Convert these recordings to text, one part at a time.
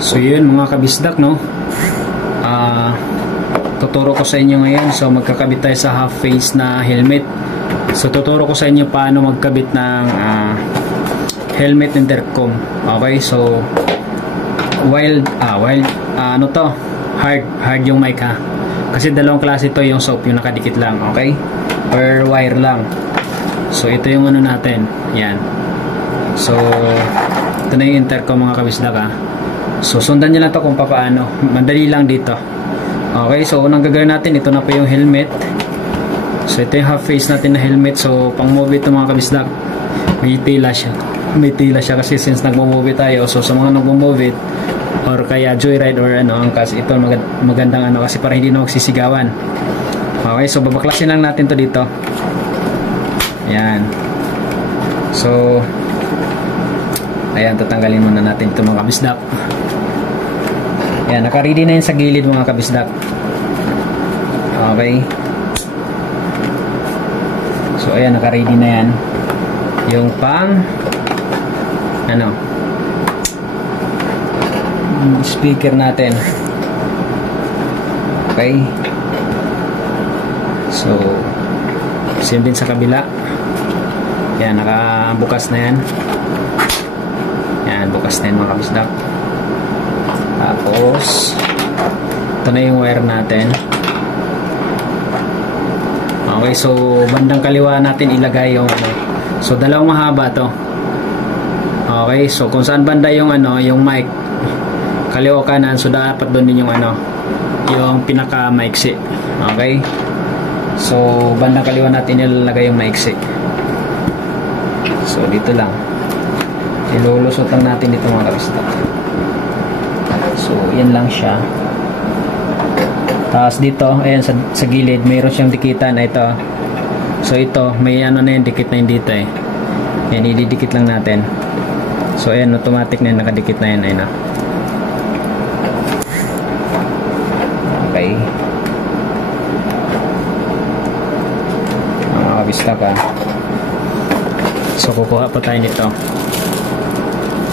So yun mga kabisdak, no, tuturo ko sa inyo ngayon. So magkakabit tayo sa half face na helmet. So tuturo ko sa inyo paano magkabit ng helmet intercom. Okay, so ano to, hard yung mic ha, kasi dalawang klase to, yung soft, yung nakadikit lang, okay, or wire lang. So ito yung ano natin, yan. So ito na yung intercom mga kabisdak ha. So sundan nyo lang to kung paano, madali lang dito. Okay, so unang gagawin natin, ito na po yung helmet. So ito yung half face natin na helmet. So pang movie ito mga kabisdak, may tila siya kasi since nagmo-movie tayo. So sa mga nagmo-movie or kaya joyride or ano, kasi ito magandang ano, kasi para hindi na magsisigawan. Okay, so babaklasin lang natin to dito. Yan. So ayan, tatanggalin muna natin ito mga kabisdak. Yan, naka-ready na yun sa gilid mga kabisdak. Okay. So ayan, naka-ready na yan. Yung pang ano, speaker natin. Okay. So same din sa kabila. Yan, nakabukas na yan. Yan, bukas na yan mga kabisdak. Tapos ito na yung wire natin. Okay, so bandang kaliwa natin ilagay yung ano. So dalawang mahaba to. Okay, so kung saan banda yung ano, yung mic, kaliwa kanan, so dapat doon din yung ano, yung pinaka maiksi. Okay, so bandang kaliwa natin ilalagay yung maiksi. So dito lang, ilulusot lang natin dito mga kabisdak. So yan lang siya. Tapos dito, ayan sa gilid mayroon siyang dikitan. Ito, so ito may ano na yan, dikit na yun dito eh. Yan, ididikit lang natin. So ayan, automatic na yun, nakadikit na yan. Ayan na. Okay, mga kabisdak ha. So kukuha pa tayo nito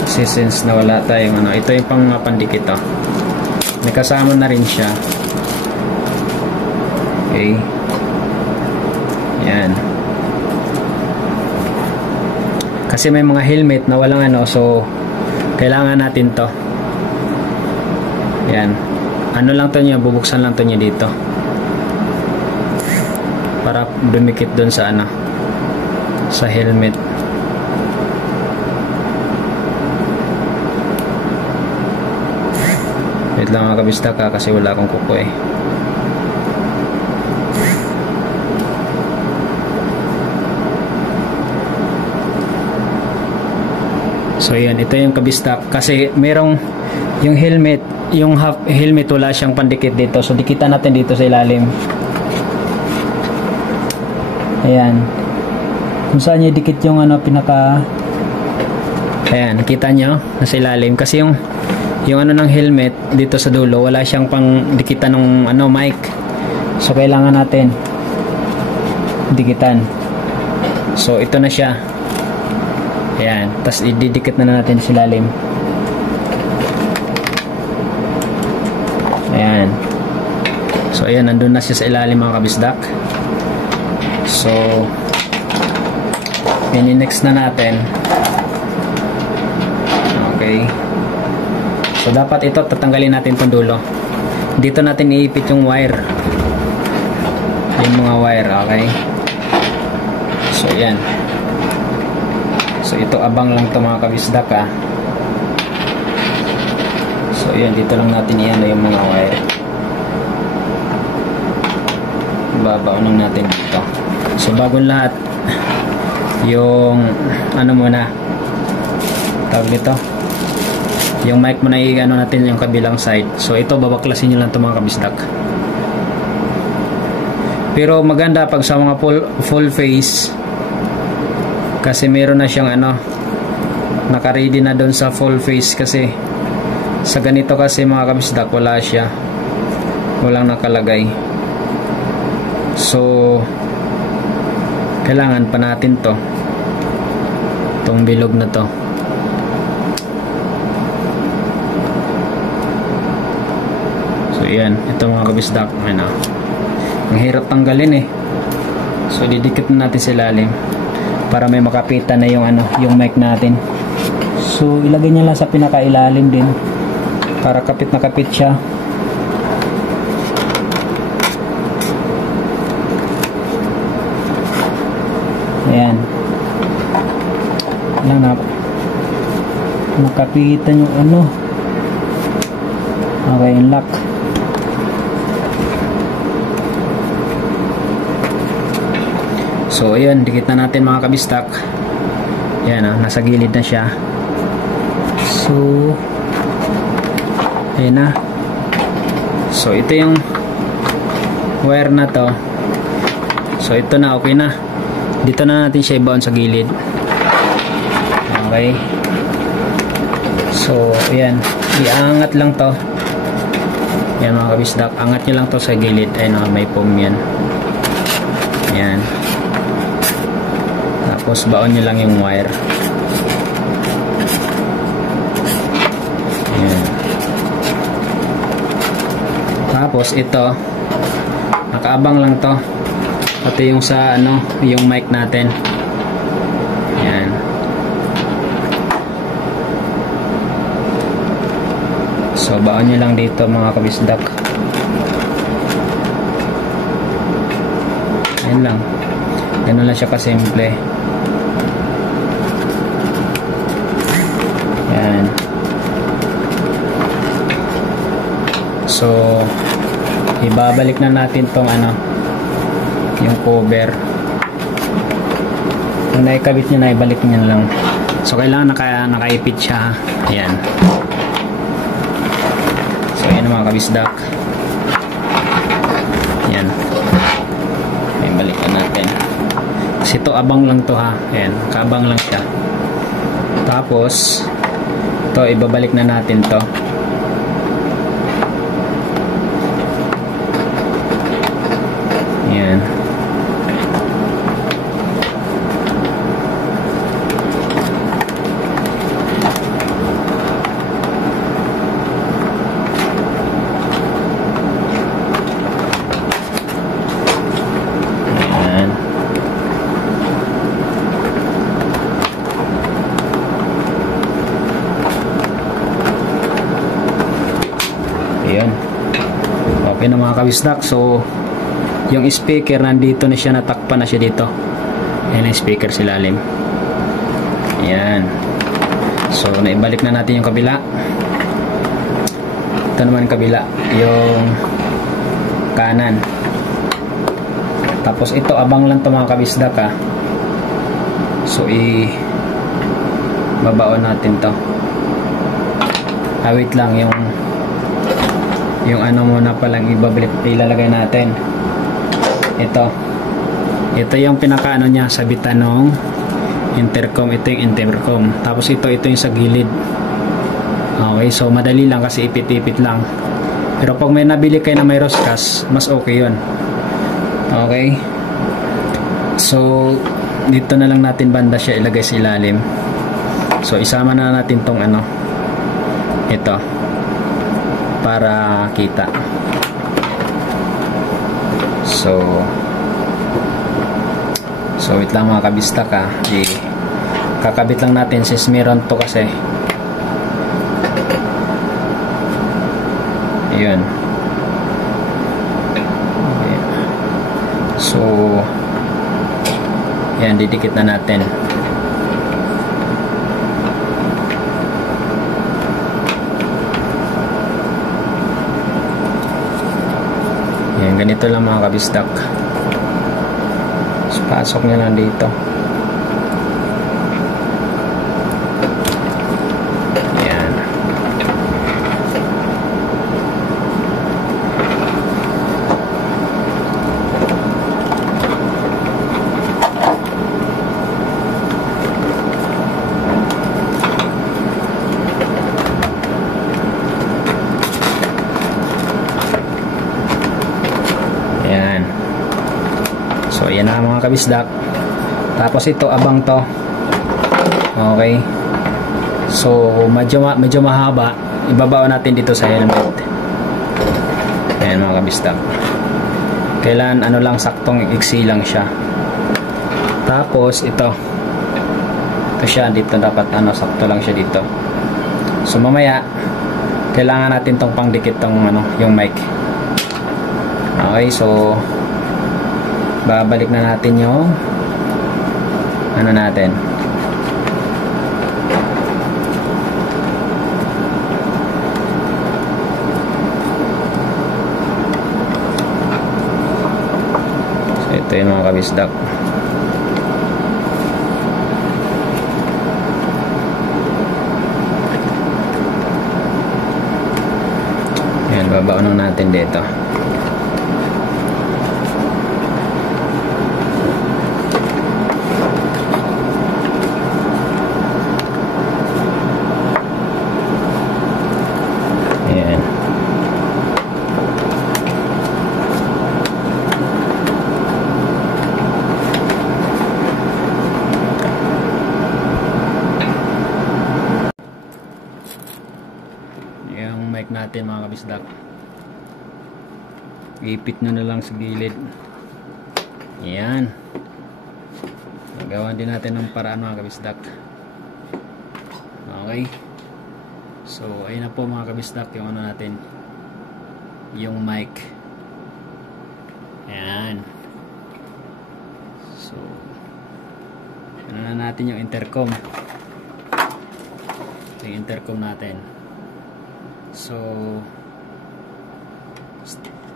kasi since nawala tayong ano, ito yung pang pandikit to. May kasama na rin siya. Okay, yan. Kasi may mga helmet na walang ano, so kailangan natin to. Yan, ano lang to niya, bubuksan lang to niya dito para dumikit dun sa ano, sa helmet. Wait lang mga kabisdak ha, kasi wala akong kuko eh. So yan, ito yung kabisdak. Kasi merong yung helmet, yung half helmet wala siyang pandikit dito. So dikitan natin dito sa ilalim. Ayan. Kung saan niya dikit yung ano, pinaka, ayan, nakita nyo nasa ilalim. Kasi yung ano ng helmet dito sa dulo, wala siyang pang dikitan ng ano, mic. So kailangan natin dikitan. So ito na siya. Ayan, tapos ididikit na natin sa ilalim. Ayan. So ayan, nandun na siya sa ilalim mga kabisdak. So next na natin. Okay, so dapat ito tatanggalin natin itong dulo. Dito natin iipit yung wire, yung mga wire. Okay, so yan. So ito abang lang ito mga kabisdak ha. So yan, dito lang natin iano yung mga wire. Babaon natin dito. So bagong lahat, yung ano muna tawag nito, yung mic muna i-ano natin yung kabilang side. So ito babaklasin nyo lang ito mga kabisdak. Pero maganda pag sa mga full face, kasi meron na siyang ano, naka-ready na doon sa full face. Kasi sa ganito kasi mga kabisdak, wala siya, walang nakalagay. So kailangan pa natin to, itong bilog na to. So yan, ito mga kabisdak, ano, ang hirap tanggalin eh. So didikit na natin sa ilalim para may makapitan na yung ano, yung mic natin. So ilagay niya lang sa pinakailalim din para kapit na kapit siya. Ayan. Lang na makapitan yung ano. Okay, yung lock. So ayan, dikit na natin mga kabistak. Ayan, nasa gilid na siya. So ayan na. So ito yung wire na to. So ito na, okay na. Dito na natin siya ibaon sa gilid. Okay. So ayan, iangat lang to. Ayan mga kabisdak, angat nyo lang to sa gilid. Ayan, may foam yan. Ayan. Tapos baon nyo lang yung wire. Ayan. Tapos ito, nakaabang lang to. Pati yung sa ano, yung mic natin. Ayan. So baon nyo lang dito mga kabisdak. Ayan lang. Ganun lang siya kasimple. Ayan. So ibabalik na natin tong ano, yung cover. Kung naikabit nyo na, ibalik nyo lang. So kailangan nakaipit siya. Ayan. So ayan mga kabisdak. Ayan. Ayan, balikan natin. Kasi ito abang lang to ha. Ayan, kabang lang siya. Tapos ito, ibabalik na natin to. Ayan. Ayan. Okay na mga kabisdak. So yung speaker nandito na siya, natakpan na siya dito. Ayan ang speaker sa ilalim. Ayan. So naibalik na natin yung kabila. Ito naman kabila, yung kanan. Tapos ito abang lang to mga kabisdak ha. So babaon natin to. Wait lang, yung ano muna palang ilalagay natin. Ito yung pinaka ano niya, sabitan ng intercom. Ito yung intercom. Tapos ito yung sa gilid. Okay, so madali lang kasi ipit-ipit lang. Pero pag may nabili kayo na may roscas, mas okay yun. Okay. So dito na lang natin banda siya ilagay sa ilalim. So isama na natin tong ano, ito, para kita. So wait lang mga kabistak ha. Kakabit lang natin since meron to kasi. Ayun. So yan, didikit na natin. Yan, ganito lang mga kabistak. So, pasok nyo lang dito. Yan. So ayan na mga kabisdak. Tapos ito abang to. Okay. So medyo mahaba. Ibabao natin dito sa helmet. Ayan mga kabisdak. Kailan ano lang, saktong iksi lang siya. Tapos ito siya dito, dapat ano, sakto lang siya dito. So mamaya kailangan natin tong pangdikit tong ano, yung mic. Okay, so babalik na natin yung ano natin. So ito yung mga kabisdak. Ayan, babaon natin dito. Ayan. Yung mic natin mga kabisdak, ipit nyo na lang sa gilid. Ayan, nagawa din natin ng paraan mga kabisdak. Okay, so ayun na po mga kabisdak, yung ano natin, yung mic. Ayan, so ano na natin yung intercom. Yung intercom natin, so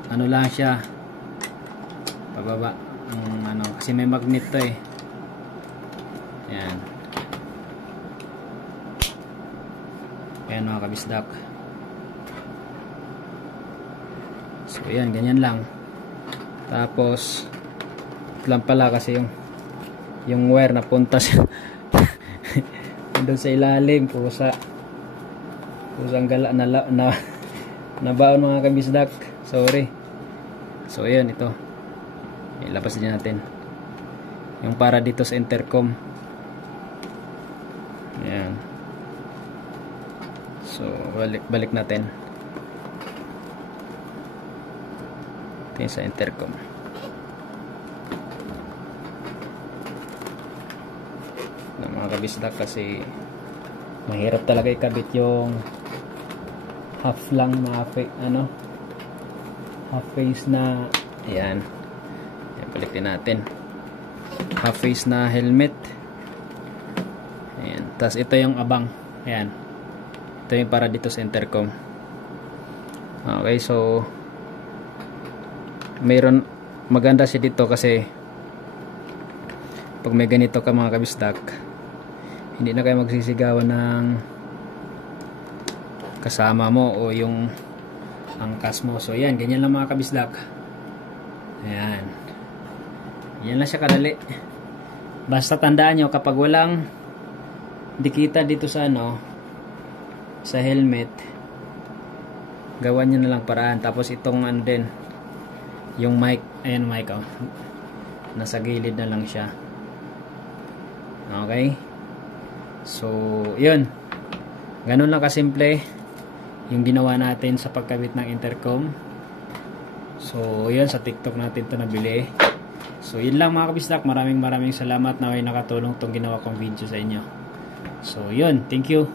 ano lang siya, pababa ang ano, kasi may magnet to eh. Ayan. Ayan mga kabisdak. So ayan, ganyan lang. Tapos ito lang pala kasi yung wire na punta sa doon sa ilalim, pusang gala na nabaon mga kabisdak. Sorry. So ayan, ito ilabas din natin yung para dito sa intercom. Ayan. So balik natin ito sa intercom. Na mga kabisdak, kasi mahirap talaga ikabit yung half lang na ano, half face na, ayan, balik din natin, half face na helmet. Ayan, tas ito yung abang. Ayan, ito yung para dito sa intercom. Okay, so mayroon, maganda siya dito kasi pag may ganito ka mga kabisdak, hindi na kayo magsisigawan ng kasama mo o yung angkas mo. So yan, ganyan lang mga kabisdak. Ayan, yan lang siya kadali. Basta tandaan nyo, kapag walang dikita dito sa ano, sa helmet, gawan nyo na lang paraan. Tapos itong ano din, yung mic, ayan mic, oh, nasa gilid na lang siya. Okay, so yun, ganun lang kasimple yung ginawa natin sa pagkabit ng intercom. So yun, sa TikTok natin ito nabili. So yun lang mga kabisdak, maraming salamat na may nakatulong tong ginawa kong video sa inyo. So yun, thank you.